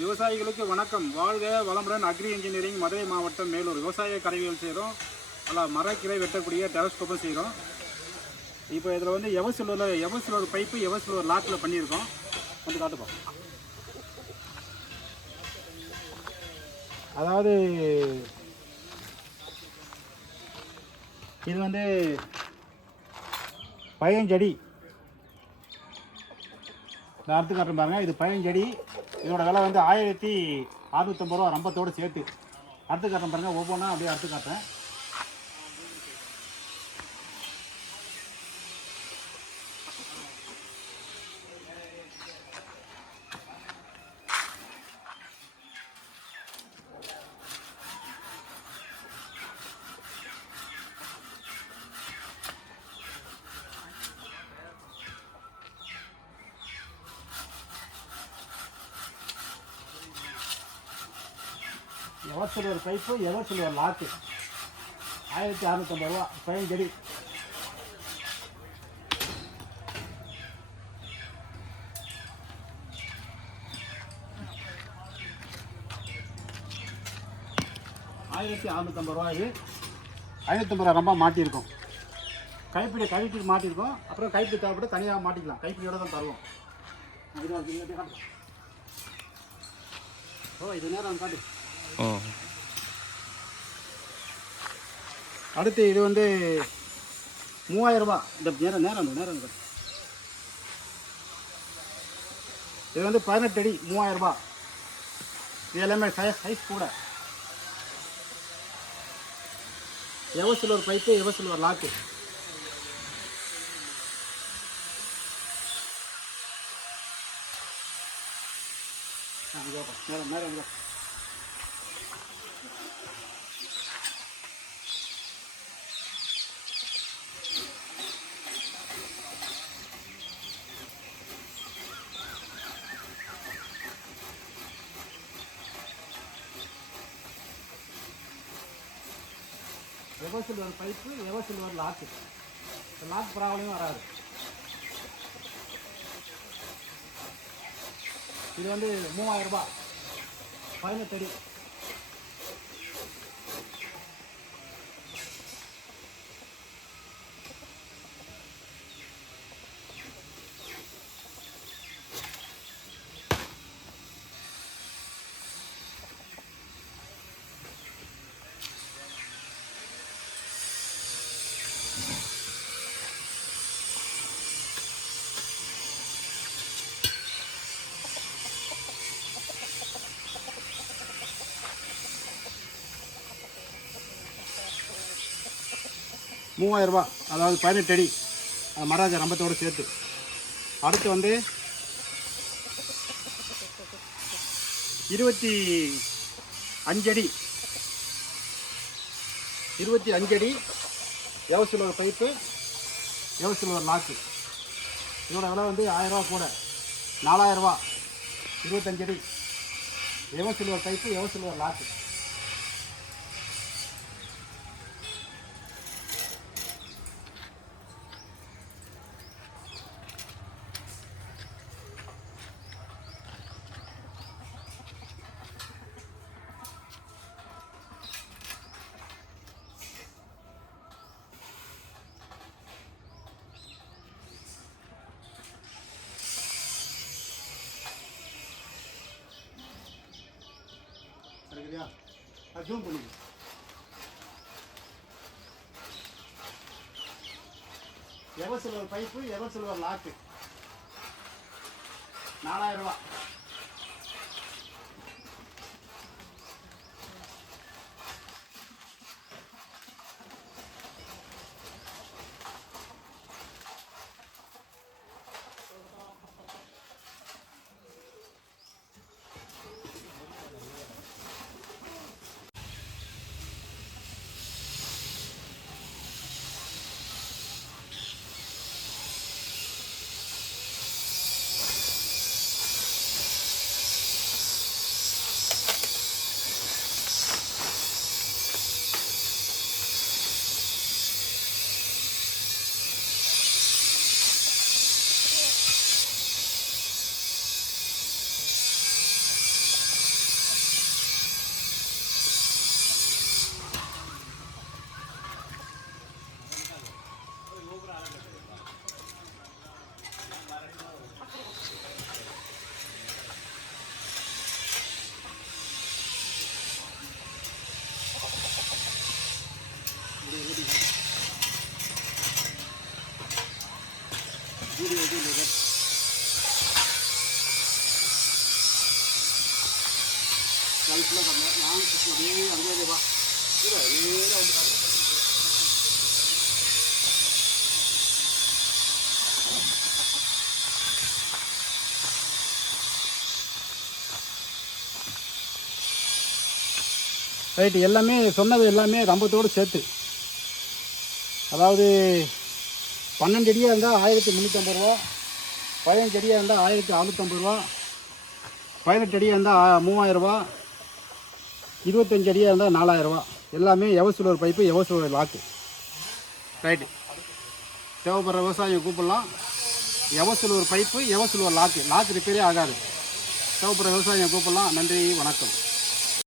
விவசாயிகளுக்கு வணக்கம். வாழ்க வளமுடன். அக்ரி இன்ஜினியரிங், மதுரை மாவட்டம், மேலூர். விவசாய கருவிகள் செய்கிறோம். நல்லா மரக்கிளை வெட்டக்கூடிய டெலஸ்கோப்பும் செய்கிறோம். இப்போ இதில் வந்து எவர்சிலர் பைப்பு, எவர்சிலர் லாக்கில் பண்ணியிருக்கோம். வந்து காட்டுப்போம். அதாவது இது வந்து 15 அடி. இந்த அறுத்து காட்டுறேன் பாருங்கள். இது 15 அடி. இதோட விலை வந்து 1650 ரூபா ரம்பத்தோடு சேர்த்து. அறுத்து காட்டுறேன் பாருங்கள். ஒவ்வொன்றா அப்படியே அறுத்து காட்டுறேன். எவர்சிலர் பைப்பு, எவர்சிலர் லாக்கு 1650 ரூபா 15 அடி. ரூபா. இது 550 ரூபா ரொம்ப மாட்டியிருக்கோம். கைப்பிடி கழிட்டு மாட்டியிருக்கோம். அப்புறம் கைப்பிடி தேவைப்பட்டு தனியாக மாட்டிக்கலாம். கைப்பிடியோடு தான் தருவோம். இது நேரம் காட்டு. அடுத்து இது வந்து 3000 ரூபா. இந்த நேரம் இது வந்து 18 அடி 3000 ரூபா. இது எல்லாமே சைஸ் கூட. Eversilver pipe, eversilver lock. நேரம் eversilver pipe, eversilver lock. Lock ப்ராப்ளமும் வராது. இது வந்து 3000 ரூபா 18 அடி. ரூபா, அதாவது 18 அடி. மராஜா ரம்பத்தோடு சேர்த்து. அடுத்து வந்து 25 அடி. 25 அடி எவர்சிலர் பைப்பு, எவர்சிலர் லாக்கு. இதோட விலை வந்து 1000 ரூபா கூட 4000 ரூபா. 25 அடி eversilver pipe, eversilver lock. Zoom பண்ணி எவர்சிலர் பைப்பு, எவர்சிலர் லாக்கு 4000 ரூபா. ஃபுல்லாக கட்டல நான் அப்படியே அங்கே வா நேராக வந்து ரைட்டு. எல்லாமே சொன்னது எல்லாமே கம்பத்தோடு சேர்த்து, அதாவது 12 அடியாக இருந்தால் 1350 ரூபா, 15 அடியாக இருந்தால் 1650 ரூபா, 18 அடியாக இருந்தால் 3000 ரூபா, 25 அடியாக இருந்தால் 4000 ரூபா. எல்லாமே எவசிலோர் பைப்பு, எவசிலோர் லாக்கு. ரைட்டு. தேவைப்படுற விவசாயம் கூப்பிடலாம். எவசிலோர் பைப்பு, எவசிலோர் லாக்கு. லாக்கு ரிப்பேரே ஆகாது. தேவைப்படுற விவசாயம் கூப்பிடலாம். நன்றி, வணக்கம்.